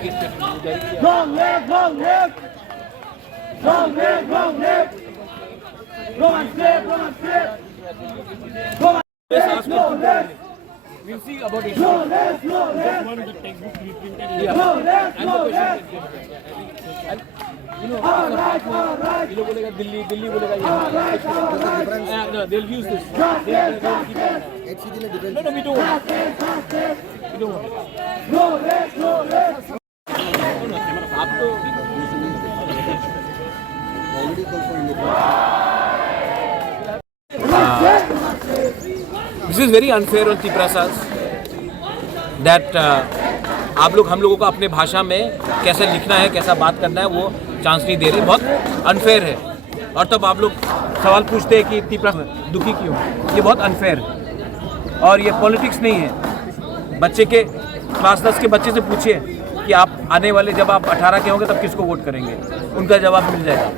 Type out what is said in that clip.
Long left, long left. Long left, long left. Go and flip, go and flip. Go and flip, slow left. We'll see about it. Slow left, slow left. One of the textbook we printed. Slow left, slow left. You know, All right, all right. ये लोग बोलेगा दिल्ली बोलेगा यहाँ. No, they'll use this. Fast left, fast left. No, we don't. Fast left, fast left. We don't. Slow left, slow left. आप तो This is very unfair on Tiprasas that आप लोग हम लोगों को अपने भाषा में कैसे लिखना है, कैसा बात करना है वो चांस नहीं दे रहे, बहुत अनफेयर है। और तब आप लोग सवाल पूछते हैं कि तिपरा दुखी क्यों, ये बहुत अनफेयर है और ये पॉलिटिक्स नहीं है। बच्चे के क्लास 10 के बच्चे से पूछिए कि आप आने वाले जब आप 18 के होंगे तब किसको वोट करेंगे, उनका जवाब मिल जाएगा।